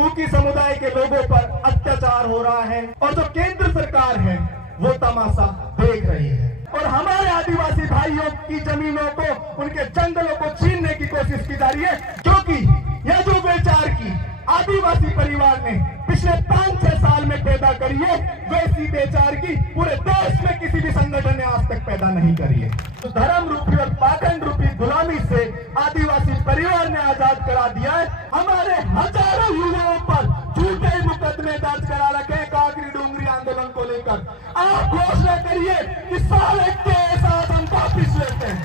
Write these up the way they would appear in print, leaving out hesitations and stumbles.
Cookie समुदाय के लोगों पर अत्याचार हो रहा है और जो केंद्र सरकार है वो तमाशा देख रही है और हमारे आदिवासी भाइयों की जमीनों को, उनके जंगलों को छीनने की कोशिश की जा रही है, क्योंकि यह जो बेचार की आदिवासी परिवार ने पिछले 5-6 साल में पैदा करी है, वैसी बेचार की पूरे देश में किसी भी संगठन ने आज तक पैदा नहीं करी है। तो धर्म रूपी और पाखंड रूपी गुलामी से आदिवासी परिवार ने आजाद करा दिया है। हमारे हजारों युवाओं पर झूठे मुकदमे दर्ज करा रखे काकरी डोंगरी आंदोलन को लेकर। आप घोषणा करिए कि साल के साथ हम वापिस लेते हैं।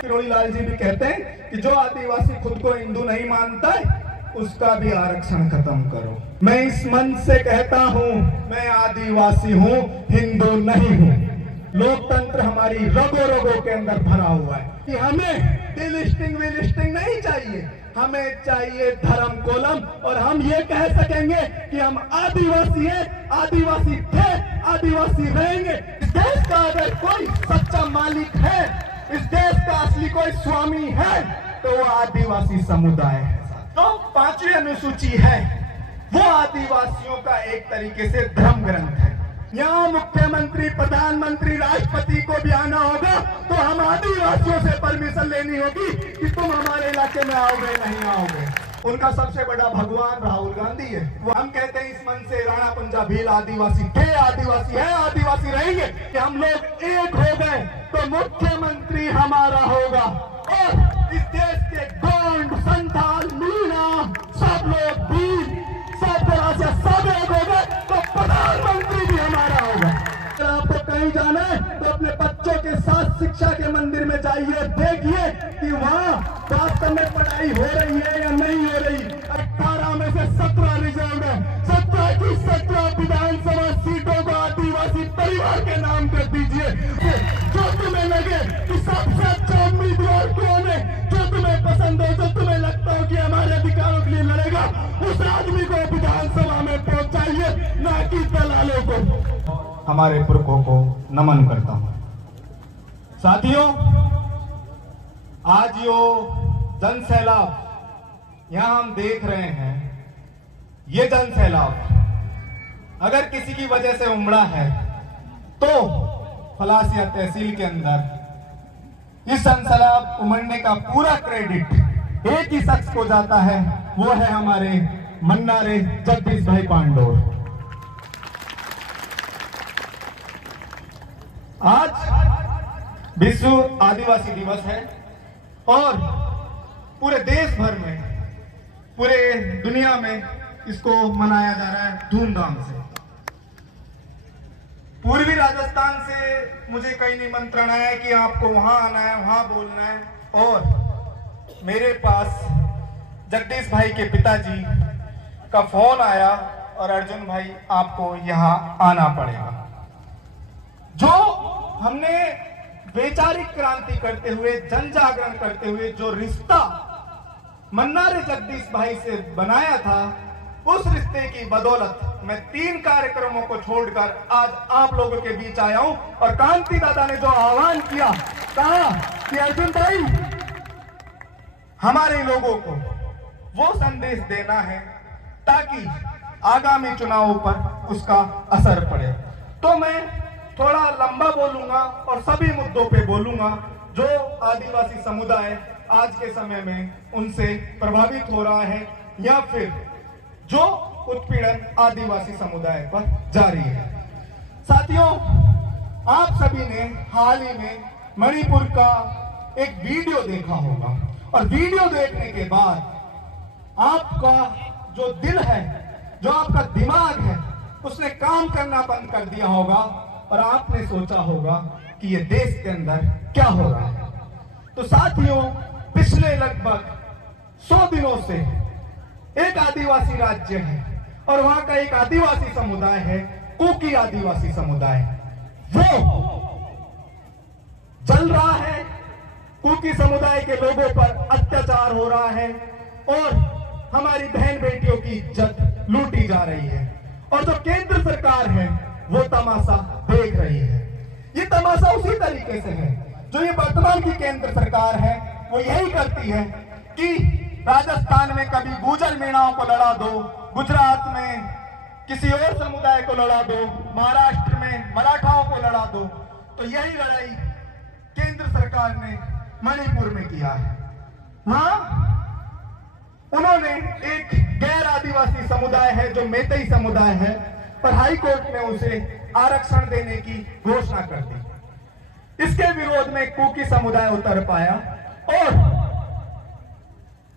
किरोड़ीलाल जी भी कहते हैं कि जो आदिवासी खुद को हिंदू नहीं मानता है उसका भी आरक्षण खत्म करो। मैं इस मन से कहता हूँ, मैं आदिवासी हूँ, हिंदू नहीं हूँ। लोकतंत्र हमारी रगों रगों के अंदर भरा हुआ है कि हमें डिलिस्टिंग विलिस्टिंग नहीं चाहिए, हमें चाहिए धर्म कोलम। और हम ये कह सकेंगे कि हम आदिवासी हैं, आदिवासी थे, आदिवासी रहेंगे। इस देश का अगर कोई सच्चा मालिक है, इस देश का असली कोई स्वामी है, तो वो आदिवासी समुदाय है। तो 5वीं अनुसूची है वो आदिवासियों का एक तरीके से धर्म ग्रंथ है। यहाँ मुख्यमंत्री, प्रधानमंत्री, राष्ट्रपति को भी आना होगा तो हम आदिवासियों से परमिशन लेनी होगी कि तुम हमारे इलाके में आओगे नहीं आओगे। उनका सबसे बड़ा भगवान राहुल गांधी है। वो हम कहते हैं इस मन से राणा पंजा भील आदिवासी थे, आदिवासी है, आदिवासी रहेंगे कि हम लोग एक हो गए तो मुख्यमंत्री हमारा होगा और इस देश के गोंड, संथाल, मीणा सब लोग भी सब तरह से सब एक हो गए तो प्रधानमंत्री भी हमारा होगा। अगर आपको कहीं जाना है तो अपने बच्चों के साथ शिक्षा के मंदिर में जाइए, देखिए कि वहाँ वास्तव में पढ़ाई हो रही है या नहीं हो रही। 18 में से 17 रिजर्व है, 17 की 17 विधानसभा सीटों को आदिवासी परिवार के नाम कर दीजिए। जो तुम्हें लगे कि सबसे अच्छा उम्मीदवार कौन है, जो तुम्हें पसंद हो, जो तुम्हें लगता हो कि हमारे अधिकारों के लिए लड़ेगा, उस आदमी को विधानसभा में पहुंचाइए, ना कि दलालों को। हमारे पुरखों को नमन करता हूं। साथियों, आज यो जन सैलाब यहां हम देख रहे हैं, ये जन सैलाब अगर किसी की वजह से उमड़ा है तो फलासिया तहसील के अंदर इस जन सैलाब उमड़ने का पूरा क्रेडिट एक ही शख्स को जाता है, वो है हमारे मन्नारे जगदीश भाई पांडोर। आज विश्व आदिवासी दिवस है और पूरे देश भर में, पूरे दुनिया में इसको मनाया जा रहा है धूमधाम से। पूर्वी राजस्थान से मुझे कई निमंत्रण आया कि आपको वहां आना है, वहां बोलना है, और मेरे पास जगदीश भाई के पिताजी का फोन आया और अर्जुन भाई आपको यहाँ आना पड़ेगा। जो हमने वैचारिक क्रांति करते हुए, जन जागरण करते हुए जो रिश्ता मन्नारे जगदीश भाई से बनाया था, उस रिश्ते की बदौलत मैं 3 कार्यक्रमों को छोड़कर आज आप लोगों के बीच आया हूं। और कांति दादा ने जो आह्वान किया, कहा कि अर्जुन भाई हमारे लोगों को वो संदेश देना है ताकि आगामी चुनावों पर उसका असर पड़े। तो मैं थोड़ा लंबा बोलूंगा और सभी मुद्दों पे बोलूंगा जो आदिवासी समुदाय आज के समय में उनसे प्रभावित हो रहा है या फिर जो उत्पीड़न आदिवासी समुदाय पर जारी है। साथियों, आप सभी ने हाल ही में मणिपुर का एक वीडियो देखा होगा और वीडियो देखने के बाद आपका जो दिल है, जो आपका दिमाग है, उसने काम करना बंद कर दिया होगा और आपने सोचा होगा कि ये देश के अंदर क्या हो रहा है। तो साथियों, पिछले लगभग 100 दिनों से एक आदिवासी राज्य है और वहां का एक आदिवासी समुदाय है, कुकी आदिवासी समुदाय, वो जल रहा है। कुकी समुदाय के लोगों पर अत्याचार हो रहा है और हमारी बहन बेटियों की इज्जत लूटी जा रही है और जो केंद्र सरकार है वो तमाशा देख रही है। ये तमाशा उसी तरीके से है जो ये वर्तमान की केंद्र सरकार है, वो यही करती है कि राजस्थान में कभी गुर्जर मीणाओं को लड़ा दो, गुजरात में किसी और समुदाय को लड़ा दो, महाराष्ट्र में मराठाओं को लड़ा दो, तो यही लड़ाई केंद्र सरकार ने मणिपुर में किया है। वहां उन्होंने एक गैर आदिवासी समुदाय है जो मेतई समुदाय है, पर हाई कोर्ट ने उसे आरक्षण देने की घोषणा कर दी। इसके विरोध में कुकी समुदाय उतर पाया और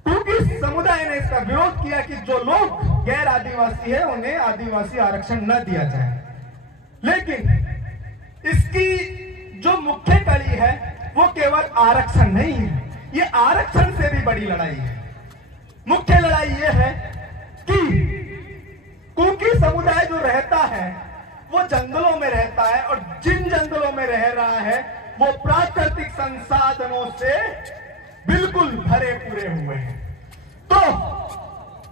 कुकी समुदाय ने इसका विरोध किया कि जो लोग गैर आदिवासी है उन्हें आदिवासी आरक्षण न दिया जाए। लेकिन इसकी जो मुख्य कड़ी है वो केवल आरक्षण नहीं है, ये आरक्षण से भी बड़ी लड़ाई है। मुख्य लड़ाई ये है कि कुकी समुदाय जो रहता है वो जंगलों में रहता है और जिन जंगलों में रह रहा है वो प्राकृतिक संसाधनों से बिल्कुल भरे पूरे हुए हैं। तो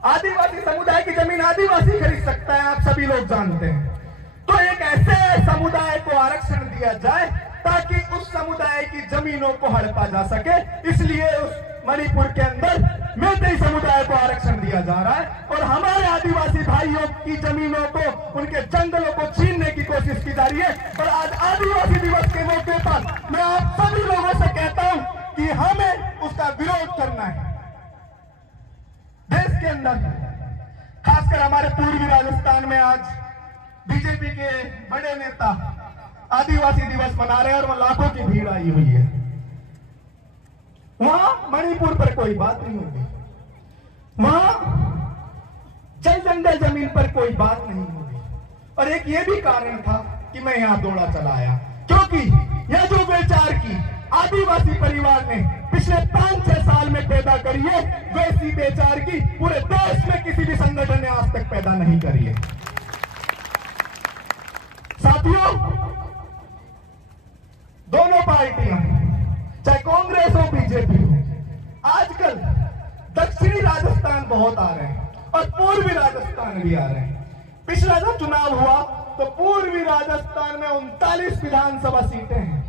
आदिवासी समुदाय की जमीन आदिवासी खरीद सकता है, आप सभी लोग जानते हैं। तो एक ऐसे समुदाय को आरक्षण दिया जाए ताकि उस समुदाय की जमीनों को हड़पा जा सके, इसलिए उस मणिपुर के अंदर मेतई समुदाय को आरक्षण दिया जा रहा है और हमारे आदिवासी भाइयों की जमीनों को, उनके जंगलों को छीनने की कोशिश की जा रही है। और आज आदिवासी दिवस के मौके पर मैं आप सभी लोगों से कहता हूं कि हमें उसका विरोध करना है। देश के अंदर खासकर हमारे पूर्वी राजस्थान में आज बीजेपी के बड़े नेता आदिवासी दिवस मना रहे हैं और वहां लाखों की भीड़ आई हुई है। वहां मणिपुर पर कोई बात नहीं होगी, वहां जल जंगल जमीन पर कोई बात नहीं होगी। और एक ये भी कारण था कि मैं यहां दौड़ा चला आया, क्योंकि यह जो विचार की आदिवासी परिवार ने पिछले 5-6 साल में पैदा करी है, वैसी विचार की पूरे देश में किसी भी संगठन ने आज तक पैदा नहीं करी है। साथियों, दोनों पार्टियां चाहे कांग्रेस हो बीजेपी हो, आजकल दक्षिणी राजस्थान बहुत आ रहे हैं और पूर्वी राजस्थान भी आ रहे हैं। पिछला जब चुनाव हुआ तो पूर्वी राजस्थान में 39 विधानसभा सीटें हैं,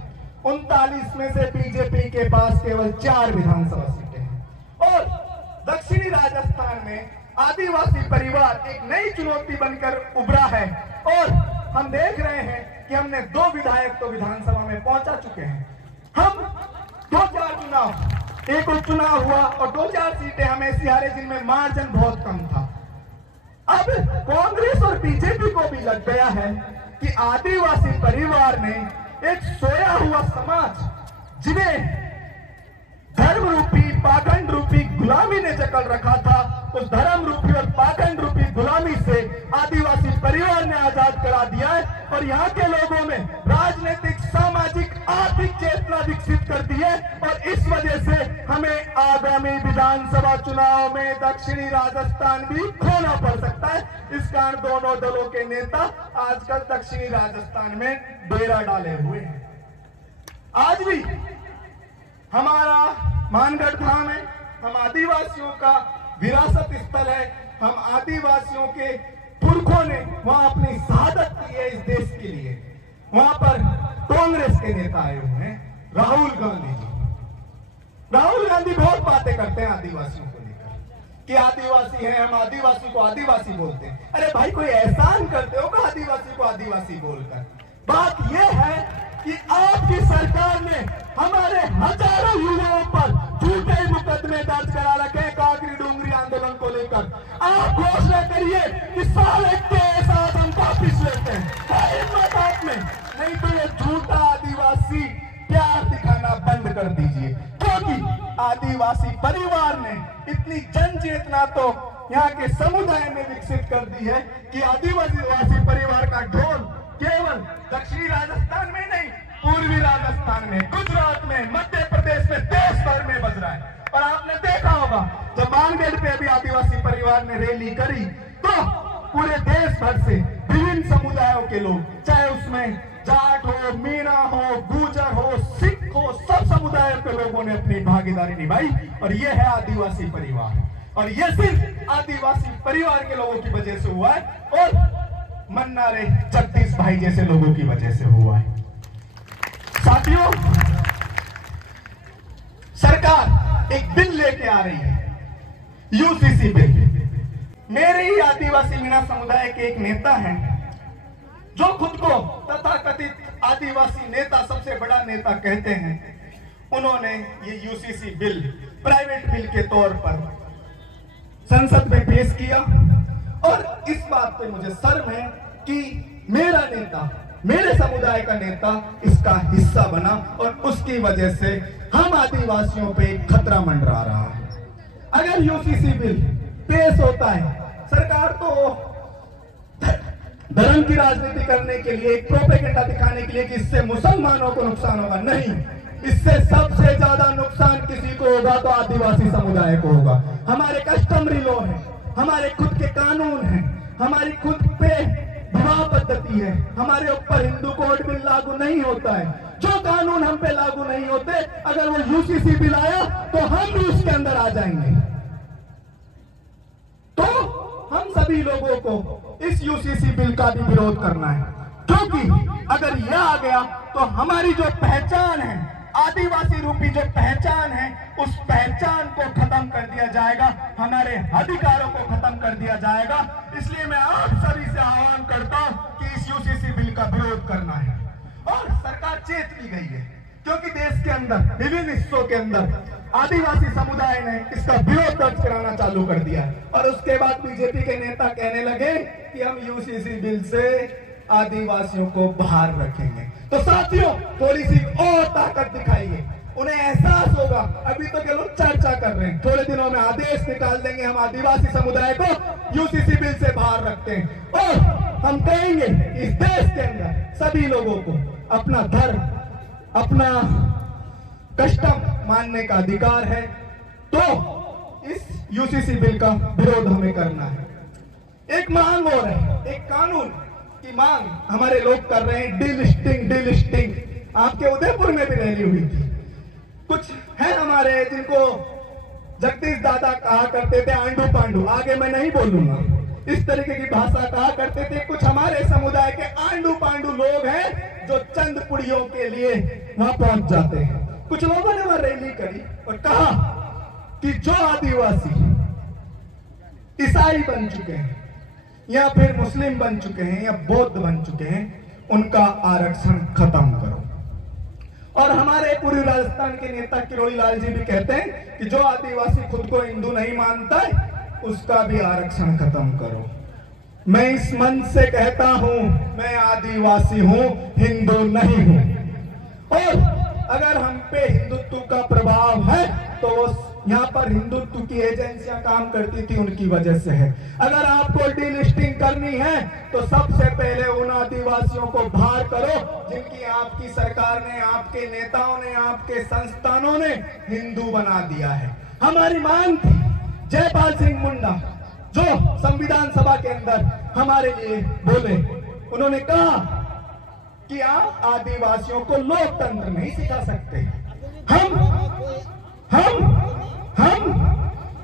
39 में से बीजेपी के पास केवल 4 विधानसभा सीटें हैं। और दक्षिणी राजस्थान में आदिवासी परिवार एक नई चुनौती बनकर उभरा है और हम देख रहे हैं कि हमने 2 विधायक तो विधानसभा में पहुंचा चुके हैं। हम 2-4 चुनाव, एक उपचुनाव हुआ और 2-4 सीटें हम ऐसी हारे जिनमें मार्जिन बहुत कम था। अब कांग्रेस और बीजेपी को भी लग गया है कि आदिवासी परिवार ने एक सोया हुआ समाज, जिन्हें धर्म रूपी पाखंड रूपी गुलामी ने जकड़ रखा था, उस धर्म रूपी और पाखंड रूपी गुलामी से आदिवासी परिवार ने आजाद करा दिया है और यहाँ के लोगों में राजनीतिक, सामाजिक, आर्थिक चेतना विकसित कर दी है। और इस वजह से हमें आगामी विधानसभा चुनाव में दक्षिणी राजस्थान भी खोना पड़ सकता है। इस कारण दोनों दलों के नेता आजकल दक्षिणी राजस्थान में डेरा डाले हुए हैं। आज भी हमारा मानगढ़ धाम है, हम आदिवासियों का विरासत स्थल है। हम आदिवासियों के पुरखों ने वहां अपनी शहादत की है इस देश के लिए। वहां पर कांग्रेस के नेता आए हुए हैं, राहुल गांधी जी। राहुल गांधी बहुत बातें करते हैं आदिवासियों को लेकर कि आदिवासी हैं, हम आदिवासी को आदिवासी बोलते हैं। अरे भाई, कोई एहसान करते हो क्या आदिवासी को आदिवासी बोलकर? बात यह है कि आपकी सरकार ने हमारे हजारों युवाओं पर झूठे मुकदमे दर्ज करा रखे हैं कांकरी डूंगरी आंदोलन को लेकर। आप घोषणा करिए कि साल के साथ हम वापिस लेते हैं, हिम्मत आप में, नहीं तो ये झूठा आदिवासी प्यार दिखाना बंद कर दीजिए। क्योंकि आदिवासी परिवार ने इतनी जन चेतना तो यहाँ के समुदाय में विकसित कर दी है कि आदिवासी परिवार का ढोल केवल दक्षिणी राजस्थान में नहीं, पूर्वी राजस्थान में, गुजरात में, मध्य प्रदेश में, देश भर में बज रहा है। और आपने देखा होगा जब मानगढ़ पे अभी आदिवासी परिवार ने रैली करी तो पूरे देश भर से विभिन्न समुदायों के लोग, चाहे उसमें जाट हो, मीणा हो, गुर्जर हो, सिख हो, सब समुदायों के लोगों ने अपनी भागीदारी निभाई। और यह है आदिवासी परिवार, और यह सिर्फ आदिवासी परिवार के लोगों की वजह से हुआ है और मन्ना रे जगदीश भाई जैसे लोगों की वजह से हुआ है। साथियों, सरकार एक बिल लेके आ रही है यूसीसी बिल। मेरे ही आदिवासी मीणा समुदाय के एक नेता हैं जो खुद को तथाकथित आदिवासी नेता, सबसे बड़ा नेता कहते हैं। उन्होंने ये यूसीसी बिल प्राइवेट बिल के तौर पर संसद में पेश किया और इस बात पे मुझे शर्म है कि मेरा नेता, मेरे समुदाय का नेता इसका हिस्सा बना और उसकी वजह से हम आदिवासियों पे एक खतरा मंडरा रहा है। अगर यूसीसी बिल पेश होता है, सरकार तो धर्म की राजनीति करने के लिए, एक प्रोपेगेंडा दिखाने के लिए कि इससे मुसलमानों को नुकसान होगा, नहीं, इससे सबसे ज्यादा नुकसान किसी को होगा तो आदिवासी समुदाय को होगा। हमारे कस्टमरी लॉ है, हमारे खुद के कानून हैं, हमारी खुद पे विवाह पद्धति है, हमारे ऊपर हिंदू कोड बिल लागू नहीं होता है। जो कानून हम पे लागू नहीं होते, अगर वो यूसीसी बिल आया तो हम भी उसके अंदर आ जाएंगे। तो हम सभी लोगों को इस यूसीसी बिल का भी विरोध करना है, क्योंकि अगर यह आ गया तो हमारी जो पहचान है, आदिवासी रूपी जो पहचान है, उस पहचान को खत्म कर दिया जाएगा, हमारे अधिकारों को खत्म कर दिया जाएगा। इसलिए मैं आप सभी से आह्वान करता हूं कि इस यूसीसी बिल का विरोध करना है। और सरकार चेत भी गई है, क्योंकि देश के अंदर विभिन्न हिस्सों के अंदर आदिवासी समुदाय ने इसका विरोध दर्ज कराना चालू कर दिया और उसके बाद बीजेपी के नेता कहने लगे कि हम यूसीसी बिल से आदिवासियों को बाहर रखेंगे। तो साथियों, थोड़ी सी और ताकत दिखाइए, उन्हें एहसास होगा। अभी तो के लोग चर्चा कर रहे हैं, थोड़े दिनों में आदेश निकाल देंगे, हम आदिवासी समुदाय को यूसीसी बिल से बाहर रखते हैं और हम कहेंगे इस देश के अंदर सभी लोगों को अपना धर्म, अपना कस्टम मानने का अधिकार है। तो इस यूसीसी बिल का विरोध हमें करना है। एक मांग और है, एक कानून की मांग हमारे लोग कर रहे हैं, डीलिस्टिंग। आपके उदयपुर में भी रैली हुई थी। कुछ है हमारे जिनको जगदीश दादा कहा करते थे आंडू पांडू, आगे मैं नहीं बोलूंगा, इस तरीके की भाषा कहा करते थे। कुछ हमारे समुदाय के आंडू पांडू लोग हैं जो चंद पुड़ियों के लिए वहां पहुंच जाते हैं। कुछ लोगों ने वहां रैली करी और कहा कि जो आदिवासी ईसाई बन चुके हैं या फिर मुस्लिम बन चुके हैं या बौद्ध बन चुके हैं, उनका आरक्षण खत्म करो। और हमारे पूर्वी राजस्थान के नेता किरोड़ी लाल जी भी कहते हैं कि जो आदिवासी खुद को हिंदू नहीं मानता है, उसका भी आरक्षण खत्म करो। मैं इस मन से कहता हूं, मैं आदिवासी हूं, हिंदू नहीं हूं। और अगर हम पे हिंदुत्व का प्रभाव है तो यहाँ पर हिंदुत्व की एजेंसियां काम करती थी, उनकी वजह से है। अगर आपको डीलिस्टिंग करनी है तो सबसे पहले उन आदिवासियों को बाहर करो जिनकी आपकी सरकार ने, आपके नेताओं ने, आपके संस्थानों ने हिंदू बना दिया है। हमारी मांग थी, जयपाल सिंह मुंडा जो संविधान सभा के अंदर हमारे लिए बोले, उन्होंने कहा कि आप आदिवासियों को लोकतंत्र नहीं सिखा सकते। हम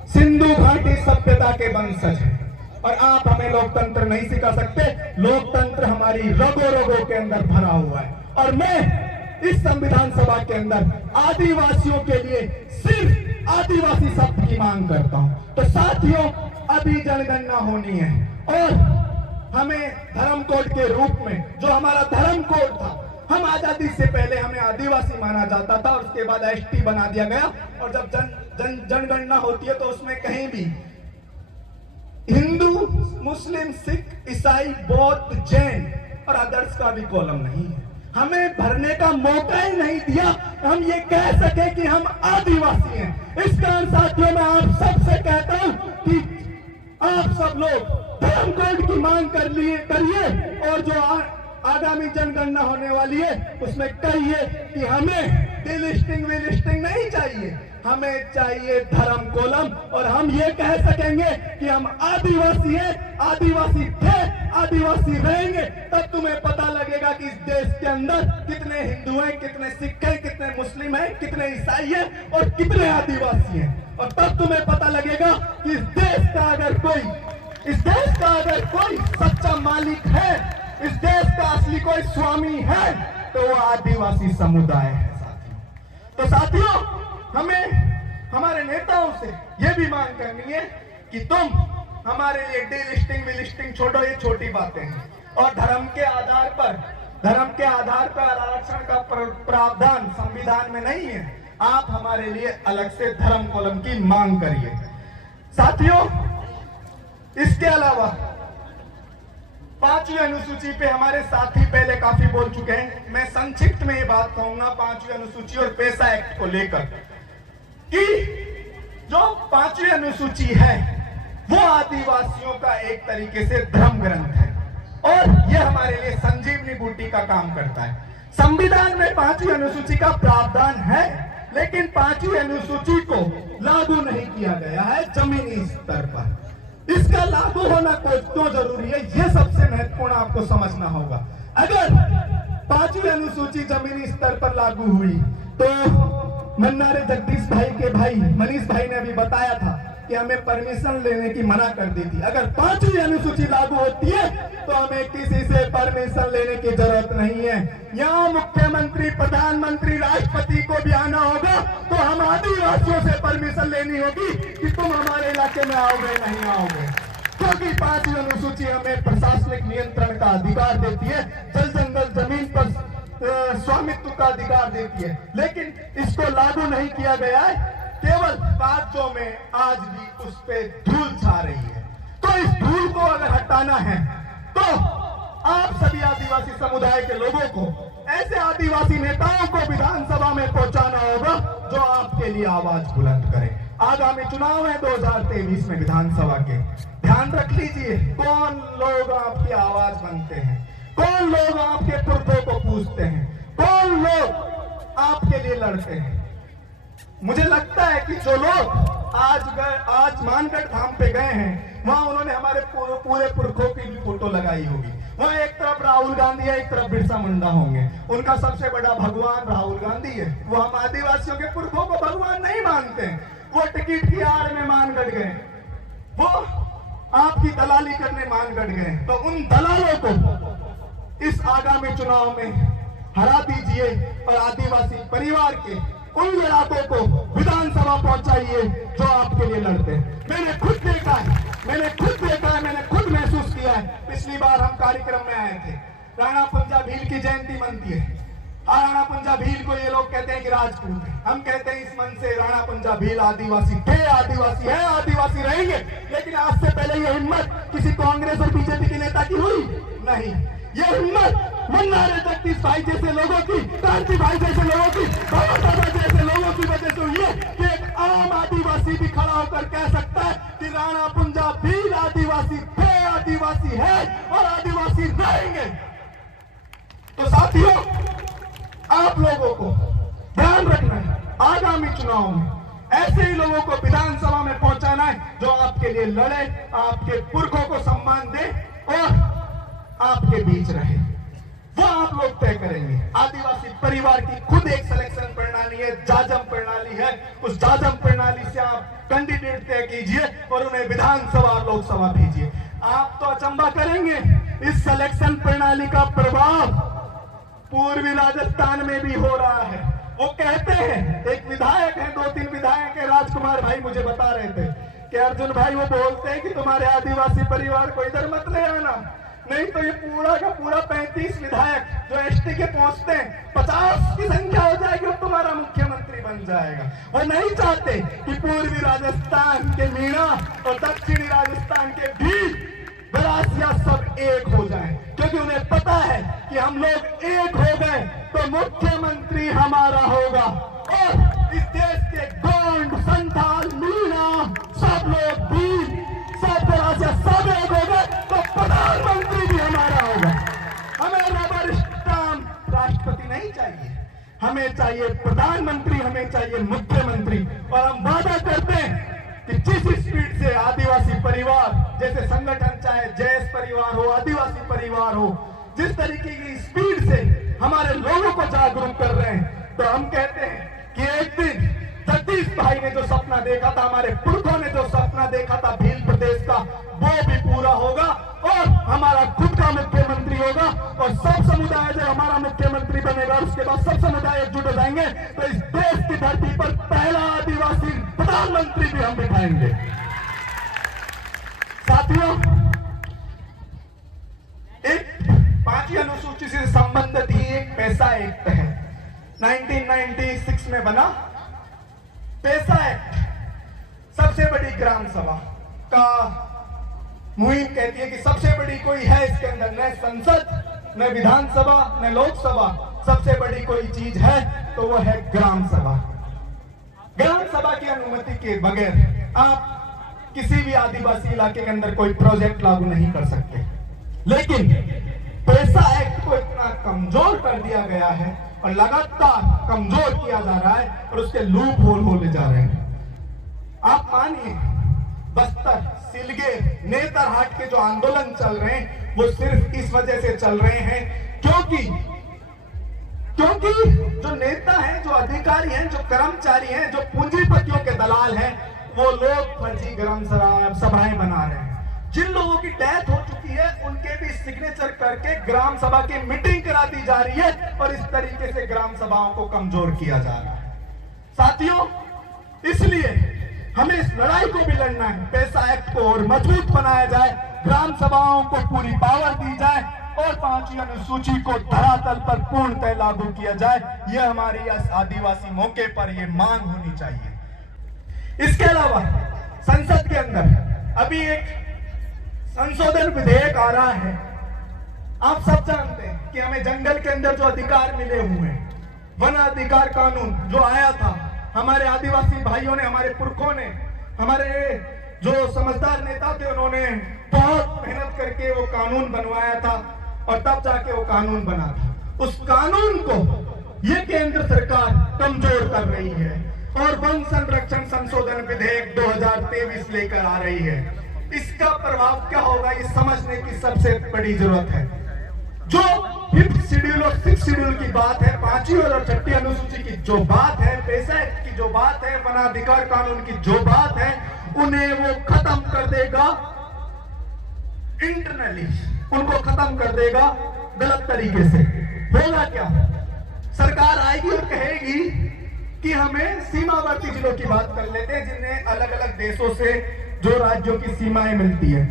सिंधु घाटी सभ्यता के वंशज हैं और आप हमें लोकतंत्र नहीं सिखा सकते। लोकतंत्र हमारी रगों रगों के अंदर भरा हुआ है और मैं इस संविधान सभा के अंदर आदिवासियों के लिए सिर्फ आदिवासी शब्द की मांग करता हूं। तो साथियों, अभी जनगणना होनी है और हमें धर्म कोड के रूप में, जो हमारा धर्म कोड था, हम आजादी से पहले हमें आदिवासी माना जाता था और उसके बाद एसटी बना दिया गया। और जब जनगणना होती है तो उसमें कहीं भी हिंदू, मुस्लिम, सिख, ईसाई, बौद्ध, जैन और अदर्स का भी कॉलम नहीं है। हमें भरने का मौका ही नहीं दिया हम ये कह सके कि हम आदिवासी हैं। इस कारण साथियों, मैं आप सबसे कहता हूं कि आप सब लोग धर्म कोड की मांग करिए और जो आगामी जनगणना होने वाली है उसमें कहिए कि हमें डीलिस्टिंग विलिस्टिंग नहीं चाहिए, हमें चाहिए धर्म कोलम। और हम ये कह सकेंगे कि हम आदिवासी हैं, आदिवासी थे, आदिवासी रहेंगे। तब तुम्हें पता लगेगा कि इस देश के अंदर कितने हिंदू हैं, कितने सिख हैं, कितने मुस्लिम हैं, कितने ईसाई हैं और कितने आदिवासी हैं। और तब तुम्हें पता लगेगा कि इस देश का अगर कोई सच्चा मालिक है, इस देश का असली कोई स्वामी है, तो वो आदिवासी समुदाय है। तो साथियों, हमें हमारे नेताओं से ये भी मांग करनी है कि तुम हमारे लिए डीलिस्टिंग विलिस्टिंग छोड़ो, ये छोटी बातें हैं, और धर्म के आधार पर आरक्षण का प्रावधान संविधान में नहीं है। आप हमारे लिए अलग से धर्म कॉलम की मांग करिए। साथियों, इसके अलावा 5वीं अनुसूची पे हमारे साथी पहले काफी बोल चुके हैं। मैं संक्षिप्त में ये बात कहूंगा 5वीं अनुसूची और पेशा एक्ट को लेकर कि जो 5वीं अनुसूची है वो आदिवासियों का एक तरीके से धर्म ग्रंथ है और ये हमारे लिए संजीवनी बूटी का काम करता है। संविधान में 5वीं अनुसूची का प्रावधान है, लेकिन 5वीं अनुसूची को लागू नहीं किया गया है जमीनी स्तर पर। इसका लागू होना क्यों जरूरी है, यह सबसे महत्वपूर्ण आपको समझना होगा। अगर 5वीं अनुसूची जमीनी स्तर पर लागू हुई तो मन्नारे जगदीश भाई के भाई मनीष भाई ने अभी बताया था कि हमें परमिशन लेने की मना कर दी थी। अगर 5वीं अनुसूची लागू होती है तो हमें किसी से परमिशन लेने की जरूरत नहीं है। यहाँ मुख्यमंत्री, प्रधानमंत्री, राष्ट्रपति को भी आना होगा तो हम आदिवासियों से परमिशन लेनी होगी कि तुम हमारे इलाके में आओगे नहीं आओगे, क्योंकि 5वीं अनुसूची हमें प्रशासनिक नियंत्रण का अधिकार देती है, जल जंगल जमीन पर स्वामित्व का अधिकार देती है। लेकिन इसको लागू नहीं किया गया है, केवल कागजों में आज भी उस पे धूल छा रही है। तो इस धूल को अगर हटाना है तो आप सभी आदिवासी समुदाय के लोगों को, ऐसे आदिवासी नेताओं को विधानसभा में पहुंचाना होगा जो आपके लिए आवाज बुलंद करें। आगामी चुनाव है 2023 में विधानसभा के, ध्यान रख लीजिए कौन लोग आपकी आवाज बनते हैं, कौन लोग आपके पुरखों को पूछते हैं, कौन लोग आपके लिए लड़ते हैं। मुझे लगता है कि जो लोग आज मानगढ़ धाम पे गए हैं वहां उन्होंने हमारे पूरे पुरखों की भी फोटो लगाई होगी। वहां एक तरफ राहुल गांधी है, एक तरफ बिरसा मुंडा होंगे। उनका सबसे बड़ा भगवान राहुल गांधी है। वो हम आदिवासियों के पुरखों को भगवान नहीं मानते हैं। वो टिकट की आड़ में मानगढ़ गए, वो आपकी दलाली करने मानगढ़ गए। तो उन दलालों को इस आगामी चुनाव में हरा दीजिए और आदिवासी परिवार के उन लड़ाकों को विधानसभा पहुंचाइए जो आपके लिए लड़ते हैं। मैंने खुद देखा है, मैंने खुद महसूस किया है। पिछली बार हम कार्यक्रम में आए थे, राणा पुंजा भील की जयंती मनती है। राणा पुंजा भील को ये लोग कहते हैं कि राजपूत है। हम कहते हैं इस मन से राणा पुंजा भील आदिवासी थे, आदिवासी है, आदिवासी रहेंगे। लेकिन आज से पहले ये हिम्मत किसी कांग्रेस और बीजेपी के नेता की हुई नहीं। ये हिम्मत मन्नारे जगदीश भाई जैसे लोगों की, कांति भाई जैसे लोगों की, बाबा दादा जैसे लोगों की वजह से हुई है कि एक आम आदिवासी भी खड़ा होकर कह सकता है कि राणा पुंजा भील आदिवासी थे, आदिवासी है और आदिवासी रहेंगे। तो साथियों, आप लोगों को ध्यान रखना है, आगामी चुनाव में ऐसे ही लोगों को विधानसभा में पहुंचाना है जो आपके लिए लड़े, आपके पुरखों को सम्मान दे और आपके बीच रहे। वो आप लोग तय करेंगे। आदिवासी परिवार की खुद एक सिलेक्शन प्रणाली है, जाजम प्रणाली है। उस जाजम प्रणाली से आप कैंडिडेट तय कीजिए और उन्हें विधानसभा लोकसभा भेजिए। आप तो अचंभा करेंगे, इस सिलेक्शन प्रणाली का प्रभाव पूर्वी राजस्थान में भी हो रहा है। वो कहते हैं, एक विधायक है, 2-3 विधायक है, राजकुमार भाई मुझे बता रहे थे कि अर्जुन भाई वो बोलते हैं कि तुम्हारे आदिवासी परिवार को इधर मत ले आना, नहीं तो ये पूरा का पूरा 35 विधायक जो एसटी के पहुंचते हैं 50 की संख्या हो जाएगी और तुम्हारा मुख्यमंत्री बन जाएगा। वो नहीं चाहते कि पूर्वी राजस्थान के मीणा और दक्षिणी राजस्थान के बीच बरासिया सब एक हो जाए, क्योंकि उन्हें पता है कि हम लोग एक हो गए तो मुख्यमंत्री हमारा होगा और इस देश के गोंड, संथाल, मीणा सब लोग भी सब बरासिया सब एक हो गए तो प्रधानमंत्री भी हमारा होगा। हमें रबर स्टाम्प राष्ट्रपति नहीं चाहिए, हमें चाहिए प्रधानमंत्री, हमें चाहिए मुख्यमंत्री। और हम वादा करते हैं कि जिस स्पीड से आदिवासी परिवार जैसे संगठन, चाहे जैस परिवार हो, आदिवासी परिवार हो, जिस तरीके की स्पीड से हमारे लोगों को जागरूक कर रहे हैं, तो हम कहते हैं कि एक दिन जगदीश भाई ने जो सपना देखा था, हमारे पुरखों ने जो सपना देखा था भील प्रदेश का, वो भी पूरा होगा और हमारा खुद का मुख्यमंत्री होगा। और सब समुदाय जब हमारा मुख्यमंत्री बनेगा, उसके बाद सब समुदाय एकजुट हो जाएंगे तो इस देश की धरती पर पहला आदिवासी प्रधानमंत्री भी हम बिठाएंगे। साथियों, एक 5वीं अनुसूची से संबंधित ही एक पैसा एक्ट है, 1996 में बना पैसा एक्ट। सबसे बड़ी ग्राम सभा का मुहिम कहती है कि सबसे बड़ी कोई है इसके अंदर, न संसद, न विधानसभा, न लोकसभा, सबसे बड़ी कोई चीज है तो वो है ग्राम सभा। ग्राम सभा की अनुमति के बगैर आप किसी भी आदिवासी इलाके के अंदर कोई प्रोजेक्ट लागू नहीं कर सकते। लेकिन पैसा एक्ट को इतना कमजोर कर दिया गया है और लगातार कमजोर किया जा रहा है और उसके लूप होल होले जा रहे हैं। आप मानिए, बस्तर, सिलगे, नेतरहाट के जो आंदोलन चल रहे हैं वो सिर्फ इस वजह से चल रहे हैं क्योंकि जो नेता हैं, जो अधिकारी हैं, जो कर्मचारी हैं, जो पूंजीपतियों के दलाल हैं, वो लोग फर्जी ग्राम सभाएं बना रहे हैं। जिन लोगों की डेथ हो चुकी है उनके भी सिग्नेचर करके ग्राम सभा की मीटिंग करा दी जा रही है और इस तरीके से ग्राम सभाओं को कमजोर किया जा रहा है। साथियों, इसलिए हमें इस लड़ाई को भी लड़ना है। पैसा एक्ट को और मजबूत बनाया जाए, ग्राम सभाओं को पूरी पावर दी जाए और 5वीं अनुसूची को धरातल पर पूर्णतः लागू किया जाए। यह हमारी इस आदिवासी मौके पर यह मांग होनी चाहिए। इसके अलावा संसद के अंदर अभी एक संशोधन विधेयक आ रहा है। आप सब जानते हैं कि हमें जंगल के अंदर जो अधिकार मिले हुए हैं, वन अधिकार कानून जो आया था, हमारे आदिवासी भाइयों ने, हमारे पुरखों ने, हमारे जो समझदार नेता थे, उन्होंने बहुत मेहनत करके वो कानून बनवाया था और तब जाके वो कानून बना था। उस कानून को ये केंद्र सरकार कमजोर कर रही है और वन संरक्षण संशोधन विधेयक 2023 लेकर आ रही है। इसका प्रभाव क्या होगा ये समझने की सबसे बड़ी जरूरत है। जो 5th शेड्यूल और 6th शेड्यूल की बात है, 5वीं और 6ठी अनुसूची की जो बात है, पैसा एक्ट की जो बात है, वनाधिकार कानून की जो बात है, उन्हें वो खत्म कर देगा इंटरनली, उनको खत्म कर देगा गलत तरीके से। होगा क्या, सरकार आएगी और कहेगी कि हमें सीमावर्ती जिलों की बात कर लेते हैं जिन्हें अलग अलग देशों से जो राज्यों की सीमाएं मिलती है।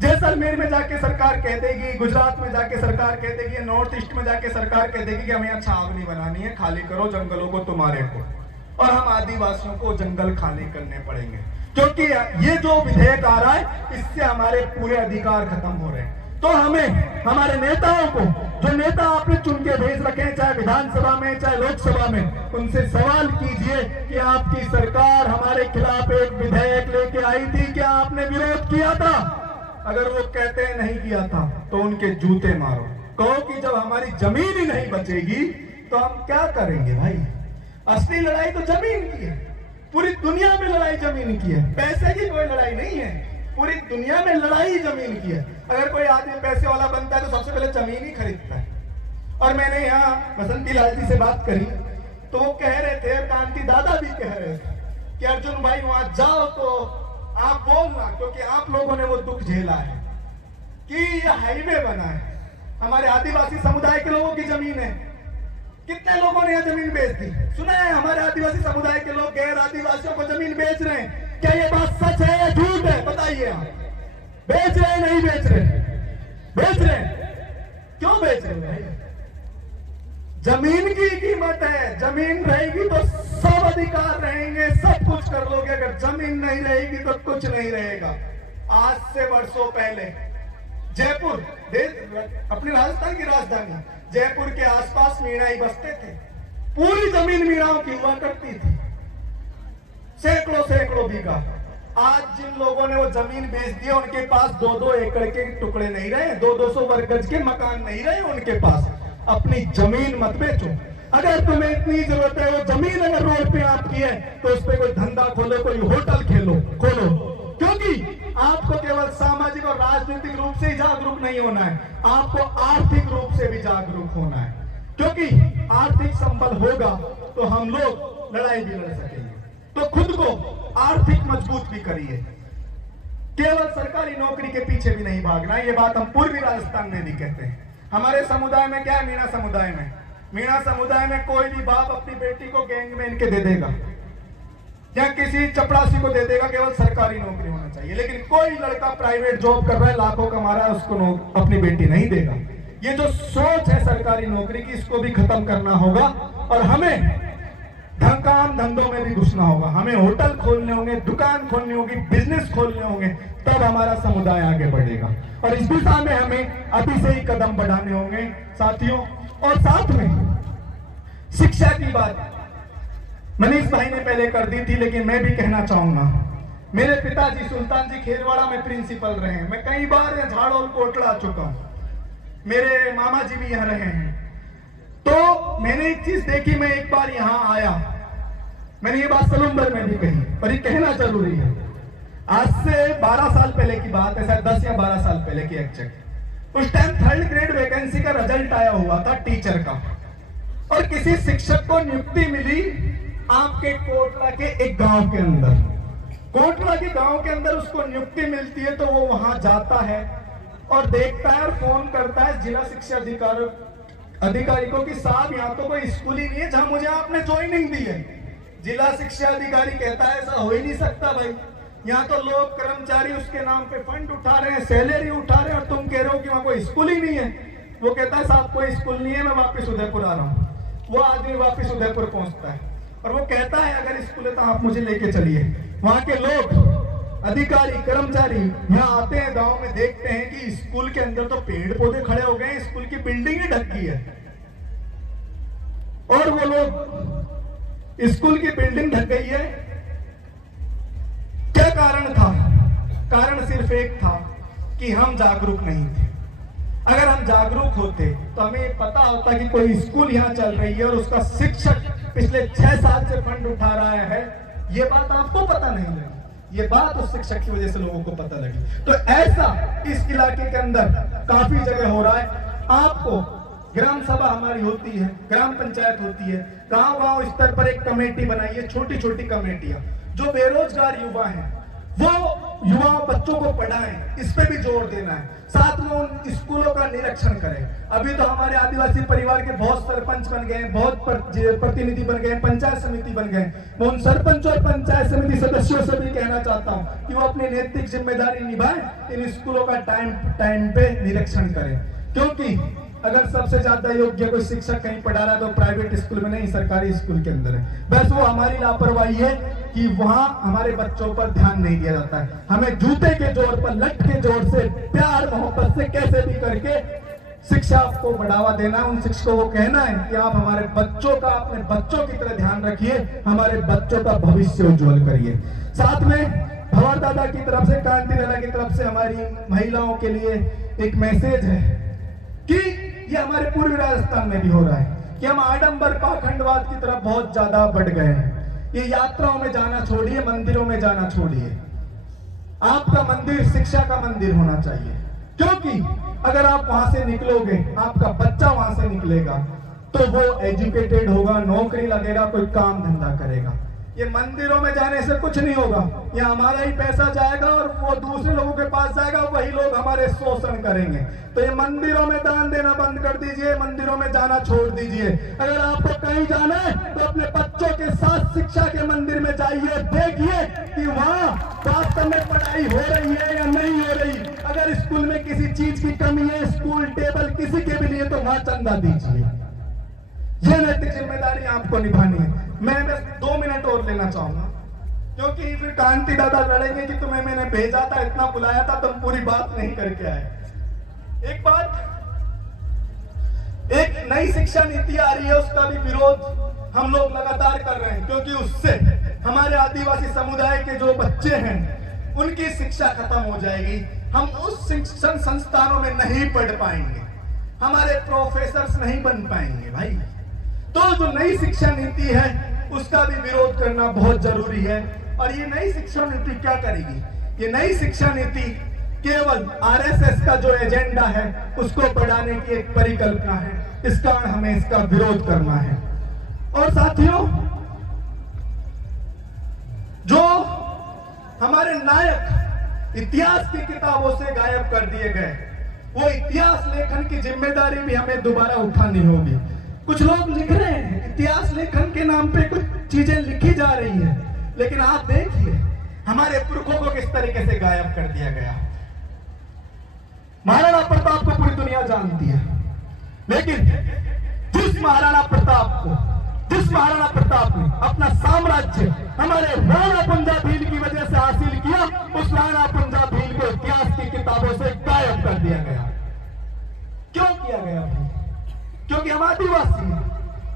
जैसलमेर में जाके सरकार कह देगी, गुजरात में जाके सरकार कह देगी, नॉर्थ ईस्ट में जाके सरकार कह देगी कि हमें अच्छा आग नहीं बनानी है, खाली करो जंगलों को तुम्हारे को, और हम आदिवासियों को जंगल खाली करने पड़ेंगे। क्योंकि ये जो विधेयक आ रहा है इससे हमारे पूरे अधिकार खत्म हो रहे हैं। तो हमें, हमारे नेताओं को, जो नेता आपने चुन के भेज रखे हैं, चाहे विधानसभा में चाहे लोकसभा में, उनसे सवाल कीजिए कि आपकी सरकार हमारे खिलाफ एक विधेयक लेके आई थी, क्या आपने विरोध किया था? अगर वो कहते हैं नहीं किया था तो उनके जूते मारो, कहो कि जब हमारी जमीन ही नहीं बचेगी तो हम क्या करेंगे भाई। असली लड़ाई तो जमीन की है, पूरी दुनिया में लड़ाई जमीन की है, पैसे की कोई लड़ाई नहीं है, पूरी दुनिया में लड़ाई जमीन की है। अगर कोई आदमी पैसे वाला बनता है तो सबसे पहले जमीन ही खरीदता है। और मैंने यहाँ बसंती लाल जी से बात करी तो वो कह रहे थे, कांति दादा भी कह रहे थे कि अर्जुन भाई वहां जाओ तो आप बोलना, क्योंकि आप लोगों ने वो दुख झेला है कि यह हाईवे बना है, हमारे आदिवासी समुदाय के लोगों की जमीन है। कितने लोगों ने यह जमीन बेच दी? सुना है हमारे आदिवासी समुदाय के लोग गैर आदिवासियों को जमीन बेच रहे हैं। क्या ये बात सच है या झूठ है? बताइए आप। बेच रहे नहीं बेच रहे? बेच रहे। क्यों बेच रहे भाई? जमीन की कीमत है, जमीन रहेगी तो सब अधिकार रहेंगे, सब कुछ कर लोगे। अगर जमीन नहीं रहेगी तो कुछ नहीं रहेगा। आज से वर्षों पहले जयपुर, अपनी राजस्थान की राजधानी जयपुर के आसपास मीणाई बसते थे, पूरी जमीन मीणाओं की हुआ करती थी, सैकड़ों बीघा। आज जिन लोगों ने वो जमीन बेच दी, उनके पास 2-2 एकड़ के टुकड़े नहीं रहे, 200 वर्ग गज के मकान नहीं रहे उनके पास। अपनी जमीन मत बेचो। अगर तुम्हें इतनी जरूरत है, वो जमीन अगर रोड पे आपकी है तो उस पर कोई धंधा खोलो, कोई होटल खोलो, क्योंकि आपको केवल सामाजिक और राजनीतिक रूप से ही जागरूक नहीं होना है, आपको आर्थिक रूप से भी जागरूक होना है। क्योंकि आर्थिक संबल होगा तो हम लोग लड़ाई भी लड़ सकेंगे। तो खुद को आर्थिक मजबूत भी करिए, केवल सरकारी नौकरी के पीछे भी नहीं भागना। ये बात हम पूर्वी राजस्थान में भी कहते हैं। हमारे समुदाय में क्या है, मीणा समुदाय में कोई भी बाप अपनी बेटी को गैंग में इनके दे देगा। या किसी चपरासी को दे देगा, केवल सरकारी नौकरी होना चाहिए। लेकिन कोई लड़का प्राइवेट जॉब कर रहा है, लाखों कमा रहा है, उसको अपनी बेटी नहीं देगा। ये जो सोच है सरकारी नौकरी की, इसको भी खत्म करना होगा और हमें काम धंधों में भी घुसना होगा। हमें होटल खोलने होंगे, दुकान खोलनी होगी, बिजनेस खोलने होंगे, तब हमारा समुदाय आगे बढ़ेगा। और इस दिशा में हमें अभी से ही कदम बढ़ाने होंगे साथियों। और साथ में शिक्षा की बात मनीष भाई ने पहले कर दी थी, लेकिन मैं भी कहना चाहूंगा। मेरे पिताजी सुल्तान जी खेरवाड़ा में प्रिंसिपल रहे हैं। मैं कई बार झाड़ोल कोटला आ चुका हूं, मेरे मामा जी भी यहाँ रहे हैं। तो मैंने एक चीज देखी, मैं एक बार यहाँ आया, मैंने ये बात सलूम्बर में भी कही, पर ये कहना जरूरी है। आज से 12 साल पहले की बात है, शायद 10 या 12 साल पहले की एग्जैक्ट। उस टाइम 3rd ग्रेड वैकेंसी का रिजल्ट आया हुआ था टीचर का, और किसी शिक्षक को नियुक्ति मिली आपके कोटला के एक गांव के अंदर। कोटला के गांव के अंदर उसको नियुक्ति मिलती है, तो वो वहां जाता है और देखता है और फोन करता है जिला शिक्षा अधिकारी को कि साहब यहाँ तो कोई स्कूल ही नहीं है जहां मुझे आपने ज्वाइनिंग दी है। जिला शिक्षा अधिकारी कहता है ऐसा हो ही नहीं सकता भाई, यहाँ तो लोग कर्मचारी उसके नाम पे फंड उठा रहे हैं, सैलरी उठा रहे हैं, और तुम कह रहे हो कि वहां कोई स्कूल ही नहीं है। वो कहता है साहब कोई स्कूल नहीं है, मैं वापिस उदयपुर आ रहा हूँ। वो आदमी वापिस उदयपुर पहुंचता है और वो कहता है अगर स्कूल है तो आप मुझे लेके चलिए। वहां के लोग, अधिकारी, कर्मचारी यहाँ आते हैं, गांव में देखते हैं कि स्कूल के अंदर तो पेड़ पौधे खड़े हो गए, स्कूल की बिल्डिंग ही ढक गई है। और वो लोग, स्कूल की बिल्डिंग ढक गई है, क्या कारण था? कारण सिर्फ एक था कि हम जागरूक नहीं थे। अगर हम जागरूक होते तो हमें पता होता कि कोई स्कूल यहाँ चल रही है और उसका शिक्षक पिछले 6 साल से फंड उठा रहा है। ये बात आपको पता नहीं लगी, ये बात उस शिक्षक की वजह से लोगों को पता लगी। तो ऐसा इस इलाके के अंदर काफी जगह हो रहा है। आपको ग्राम सभा हमारी होती है, ग्राम पंचायत होती है, गांव-गांव स्तर पर एक कमेटी बनाइए, छोटी छोटी कमेटियां, जो बेरोजगार युवा हैं वो युवा बच्चों को पढ़ाएं, इस पे भी जोर देना है। साथ में उन स्कूलों का निरीक्षण करें। अभी तो हमारे आदिवासी परिवार के बहुत सरपंच बन गए, बहुत प्रतिनिधि बन गए, पंचायत समिति बन गए। मैं उन सरपंच और पंचायत समिति सदस्यों से भी कहना चाहता हूं कि वो अपनी नैतिक जिम्मेदारी निभाएं, इन स्कूलों का टाइम पे निरीक्षण करें। क्योंकि अगर सबसे ज्यादा योग्य कोई शिक्षक कहीं पढ़ा रहा है तो प्राइवेट स्कूल में नहीं, सरकारी स्कूल के अंदर है। बस वो हमारी लापरवाही है कि वहां हमारे बच्चों पर ध्यान नहीं दिया जाता है। हमें जूते के जोर पर, लठ के जोर से, प्यार मोहब्बत से कैसे भी करके शिक्षा को बढ़ावा देना, उन शिक्षकों को कहना है कि आप हमारे बच्चों का, अपने बच्चों की तरह ध्यान रखिए, हमारे बच्चों का भविष्य उज्जवल करिए। साथ में भंवर दादा की तरफ से, कांति दादा की तरफ से हमारी महिलाओं के लिए एक मैसेज है कि ये हमारे पूर्वी राजस्थान में भी हो रहा है कि हम आडंबर पाखंडवाद की तरफ बहुत ज्यादा बढ़ गए हैं। ये यात्राओं में जाना छोड़िए, मंदिरों में जाना छोड़िए। आपका मंदिर शिक्षा का मंदिर होना चाहिए, क्योंकि अगर आप वहां से निकलोगे, आपका बच्चा वहां से निकलेगा तो वो एजुकेटेड होगा, नौकरी लगेगा, कोई काम धंधा करेगा। ये मंदिरों में जाने से कुछ नहीं होगा, ये हमारा ही पैसा जाएगा और वो दूसरे लोगों के पास जाएगा, वही लोग हमारे शोषण करेंगे। तो ये मंदिरों में दान देना बंद कर दीजिए, मंदिरों में जाना छोड़ दीजिए। अगर आपको कहीं जाना है तो अपने बच्चों के साथ शिक्षा के मंदिर में जाइए, देखिए कि वहाँ वास्तव में पढ़ाई हो रही है या नहीं हो रही। अगर स्कूल में किसी चीज की कमी है, स्कूल टेबल किसी के भी लिए, तो वहां चंदा दीजिए। यह नैतिक जिम्मेदारी आपको निभानी है। मैं बस 2 मिनट और लेना चाहूंगा, क्योंकि फिर कांति दादा लड़ेंगे कि तुम्हें मैंने भेजा था, इतना बुलाया था, तुम पूरी बात नहीं करके आए। एक बात, एक नई शिक्षा नीति आ रही है, उसका भी विरोध हम लोग लगातार कर रहे हैं, क्योंकि उससे हमारे आदिवासी समुदाय के जो बच्चे हैं उनकी शिक्षा खत्म हो जाएगी। हम उस शिक्षण संस्थानों में नहीं पढ़ पाएंगे, हमारे प्रोफेसर्स नहीं बन पाएंगे भाई। तो जो नई शिक्षा नीति है उसका भी विरोध करना बहुत जरूरी है। और ये नई शिक्षा नीति क्या करेगी? ये नई शिक्षा नीति केवल आरएसएस का जो एजेंडा है उसको बढ़ाने की एक परिकल्पना है। इस कारण हमें इसका विरोध करना है। और साथियों, जो हमारे नायक इतिहास की किताबों से गायब कर दिए गए, वो इतिहास लेखन की जिम्मेदारी भी हमें दोबारा उठानी होगी। कुछ लोग लिख रहे हैं, इतिहास लेखन के नाम पे कुछ चीजें लिखी जा रही है, लेकिन आप देखिए हमारे पुरखों को किस तरीके से गायब कर दिया गया। महाराणा प्रताप को पूरी दुनिया जानती है, लेकिन जिस महाराणा प्रताप ने अपना साम्राज्य हमारे राणा पंजा भील की वजह से हासिल किया, उस राणा पंजा भील को इतिहास की किताबों से गायब कर दिया गया। क्यों किया गया भाई? क्योंकि हम आदिवासी हैं।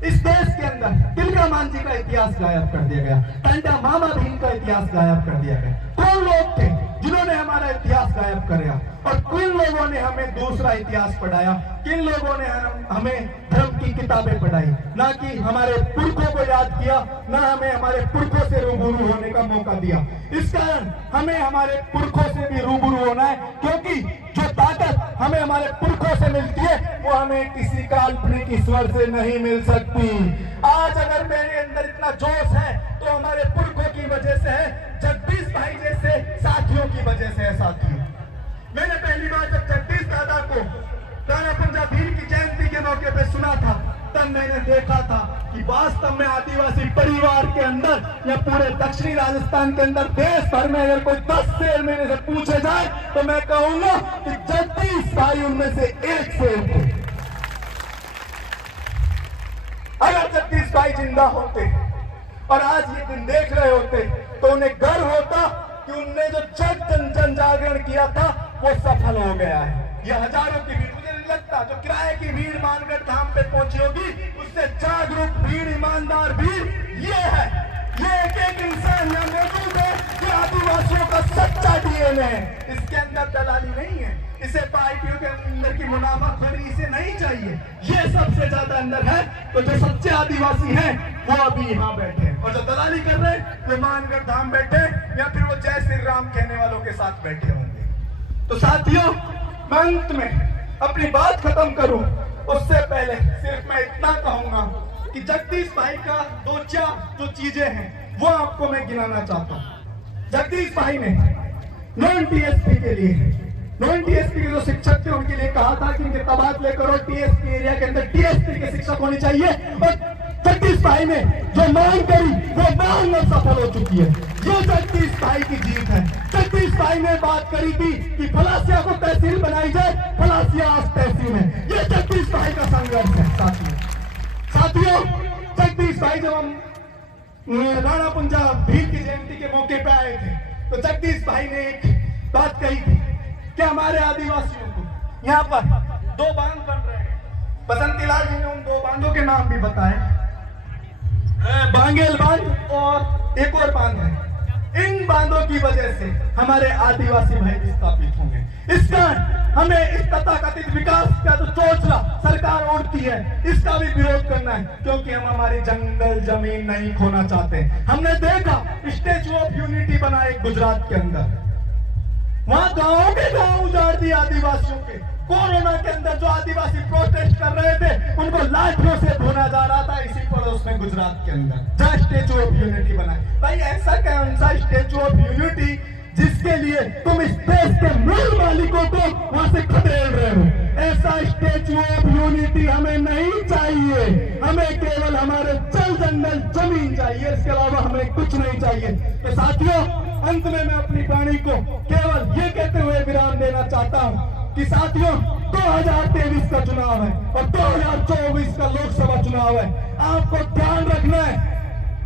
इस देश के अंदर तिलका मांझी का इतिहास गायब कर दिया गया, टंडा मामा भीम का इतिहास गायब कर दिया गया। कौन लोग थे जिन्होंने हमारा इतिहास गायब कराया? और किन लोगों ने हमें दूसरा इतिहास पढ़ाया? किन लोगों ने हमें धर्म की किताबें पढ़ाई? ना कि हमारे पुरखों को याद किया, ना हमें हमारे पुरखों से रूबरू होने का मौका दिया। इस कारण हमें हमारे पुरखों से भी रूबरू होना है, क्योंकि जो ताकत हमें हमारे पुरखों से मिलती है वो हमें किसी काल्पनिक ईश्वर से नहीं मिल सकती। आज अगर मेरे अंदर इतना जोश है तो हमारे पुरखों की वजह से है, जगदीश भाई जैसे साथियों की वजह से है। साथियों, मैंने पहली बार जब जगदीश दादा को राणा पंजा भील की जयंती के मौके पर सुना था, तब मैंने देखा था कि वास्तव में आदिवासी परिवार के अंदर या पूरे दक्षिणी राजस्थान के अंदर देश भर में अगर कोई 10 शेर मेरे से पूछे जाए तो मैं कहूंगा कि जगदीश भाई उनमें से एक शेर थे। अगर जगदीश भाई जिंदा होते और आज ये दिन देख रहे होते तो उन्हें गर्व होता कि उनने जो जन जागरण किया था वो सफल हो गया है। ये हजारों की भीड़, मुझे नहीं लगता जो किराए की भीड़ मानगढ़ धाम पे पहुंची होगी उससे जागरूक भीड़, ईमानदार भीड़ ये है। ये एक इंसान यहाँ मौजूद है, ये आदिवासियों का सच्चा डीएनए है। इसके अंदर दलाली नहीं है, इसे पार्टियों के अंदर की मुनाफाखोरी इसे नहीं चाहिए। ये सबसे ज्यादा अंदर है। तो जो सच्चे आदिवासी हैं वो अभी यहाँ बैठे हैं, और जो दलाली कर रहे हैं वो मानगढ़ धाम बैठे या फिर वो जय श्री राम कहने वालों के साथ बैठे होंगे। तो साथियों, मैं अंत में अपनी बात खत्म करूं उससे पहले सिर्फ मैं इतना कहूंगा कि जगदीश भाई का दो चार जो चीजें हैं वो आपको मैं गिनाना चाहता हूं। जगदीश भाई ने नॉन टीएसपी के जो शिक्षक थे उनके लिए कहा था कि इनके तबादले करो, टीएसपी एरिया के अंदर टीएसपी के शिक्षक होने चाहिए। और जगदीश भाई ने जो मांग करी वो मांग में सफल हो चुकी है। ये जगदीश भाई की जीत है। जगदीश भाई ने बात करी थी कि फलासिया को तहसील बनाई जाए, फलासिया आज तहसील है। ये जगदीश भाई का संघर्ष है। साथियों, जगदीश भाई जब हम राणा पंजा भील की जयंती के मौके पे आए थे तो जगदीश भाई ने एक बात कही थी कि हमारे आदिवासियों को यहाँ पर 2 बांध बन रहे हैं। बसंती लाल जी ने उन 2 बांधों के नाम भी बताए, बांगेल बांध और एक और बांध है। इन बांधों की वजह से हमारे आदिवासी भाई विस्थापित होंगे। इस कारण हमें इस तथाकथित विकास का जो चोचला सरकार ओढ़ती है इसका भी विरोध करना है, क्योंकि हम हमारी जंगल जमीन नहीं खोना चाहते। हमने देखा स्टैच्यू ऑफ यूनिटी बना एक गुजरात के अंदर, वहां गांवों के गांव उजाड़ दिए आदिवासियों के। कोरोना के अंदर जो आदिवासी प्रोटेस्ट कर रहे थे उनको लाठियों से भुना जा रहा था इसी पड़ोस में गुजरात के अंदर, जहां स्टैच्यू ऑफ यूनिटी बना। भाई ऐसा कौन सा स्टैच्यू ऑफ यूनिटी जिसके लिए तुम इस देश के मूल मालिकों को वहां से खदेड़ रहे हो? ऐसा स्टैच्यू ऑफ यूनिटी हमें नहीं चाहिए। हमें केवल हमारे जल जंगल जमीन चाहिए, इसके अलावा हमें कुछ नहीं चाहिए। तो साथियों, अंत में मैं अपनी वाणी को केवल ये कहते हुए विराम देना चाहता हूं कि साथियों 2023 का चुनाव है और 2024 का लोकसभा चुनाव है। आपको ध्यान रखना है,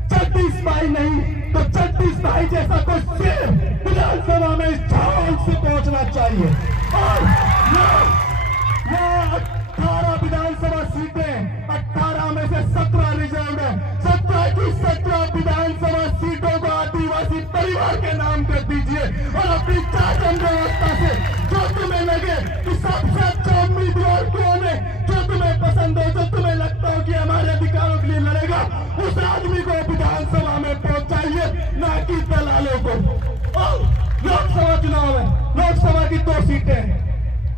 जगदीश भाई नहीं तो जगदीश भाई जैसा कोई शेर विधानसभा में इस झाल से पहुंचना चाहिए। और 18 विधानसभा सीटें, 18 में से 17 रिजर्व है। 17 की 17 विधानसभा सीटों को आदिवासी परिवार के नाम कर दीजिए और अपनी शासन व्यवस्था से जो तुम्हें लगे कि सबसे अच्छा उम्मीदवार कौन है, जो तुम्हें पसंद हो, जो तुम्हें लगता हो कि हमारे अधिकारों के लिए लड़ेगा, उस आदमी को विधानसभा में पहुंचाइए, ना कि दलालों को। और लोकसभा चुनाव है, लोकसभा की 2 सीटें हैं,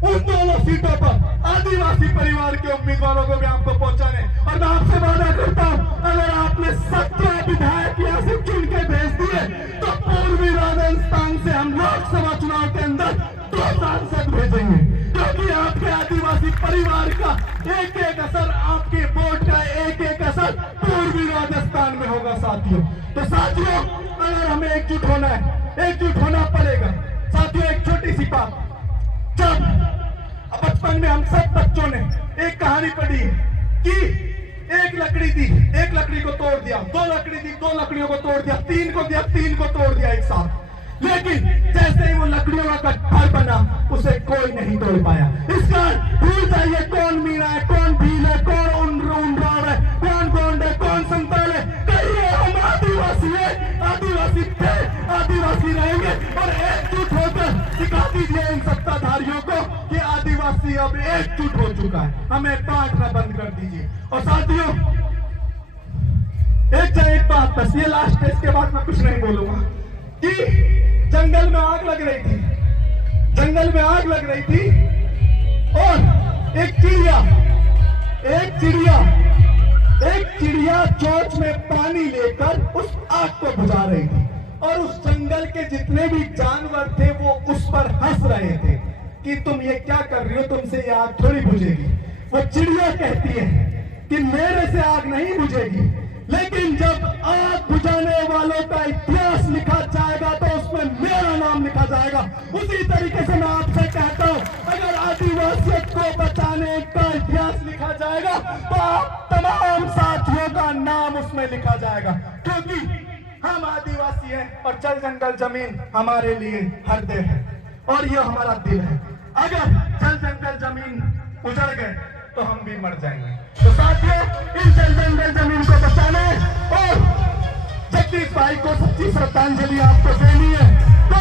उन दोनों सीटों पर आदिवासी परिवार के उम्मीदवारों को भी आपको पहुंचाने। और मैं आपसे वादा करता हूं, अगर आपने 17 विधायक यहाँ से चुन के भेज दिए तो पूर्वी राजस्थान से हम लोकसभा चुनाव के अंदर 2 सांसद भेजेंगे, क्योंकि आपके आदिवासी परिवार का एक एक असर, आपके वोट का एक एक असर पूर्वी राजस्थान में होगा। साथियों, तो साथियों अगर हमें एकजुट होना है, एकजुट होना पड़ेगा। साथियों, एक छोटी सी बात, जब बचपन में हम सब बच्चों ने एक कहानी पढ़ी है कि एक लकड़ी दी, एक लकड़ी को तोड़ दिया, दो लकड़ी दी, दो लकड़ियों को तोड़ दिया, तीन को दिया, तीन को तोड़ दिया एक साथ। लेकिन जैसे ही वो लकड़ियों का घर बना, उसे कोई नहीं तोड़ पाया। इसका भूल जाइए कौन मीरा है, कौन भील है, कौन उनराव है, कौन गोंड है, कौन संताल है। कहिए हम आदिवासी है, आदिवासी थे, आदिवासी रहेंगे। और एकजुट होकर दिखा दीजिए इन सत्ताधारियों को कि आदिवासी अब एकजुट हो चुका है। हमें बांटना बंद कर दीजिए। और साथियों, एक बात बस, ये लास्ट है, इसके बाद मैं कुछ नहीं बोलूंगा। कि जंगल में आग लग रही थी, जंगल में आग लग रही थी, और एक चिड़िया चोंच में पानी लेकर उस आग को बुझा रही थी। और उस जंगल के जितने भी जानवर थे वो उस पर हंस रहे थे कि तुम ये क्या कर रही हो, तुमसे ये आग थोड़ी बुझेगी। वो चिड़िया कहती है कि मेरे से आग नहीं बुझेगी, लेकिन जब आग बुझाने वालों का इतिहास लिखा जाएगा तो उसमें मेरा नाम लिखा जाएगा। उसी तरीके से मैं आपसे कहता हूं, अगर आदिवासियों को बचाने का इतिहास लिखा जाएगा तो आप तमाम साथियों का नाम उसमें लिखा जाएगा, क्योंकि हम आदिवासी हैं और जल जंगल जमीन हमारे लिए हृदय है और ये हमारा दिल है। अगर जल जंगल जमीन उजड़ गए तो हम भी मर जाएंगे। तो साथियों, इस जल जंगल जमीन को बचाने और जगदीश भाई को सच्ची श्रद्धांजलि आपको देनी है, तो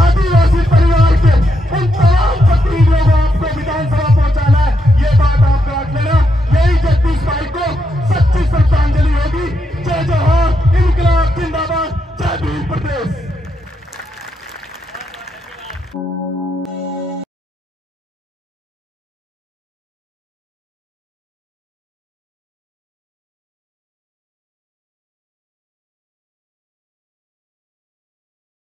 आदिवासी परिवार के उन तमाम प्रतिनिधियों को आपको विधानसभा पहुंचाना है। ये बात आप रख लेना, यही जगदीश भाई को सच्ची श्रद्धांजलि होगी। जय जोहार, इनकलाब जिंदाबाद, जय भीम प्रदेश।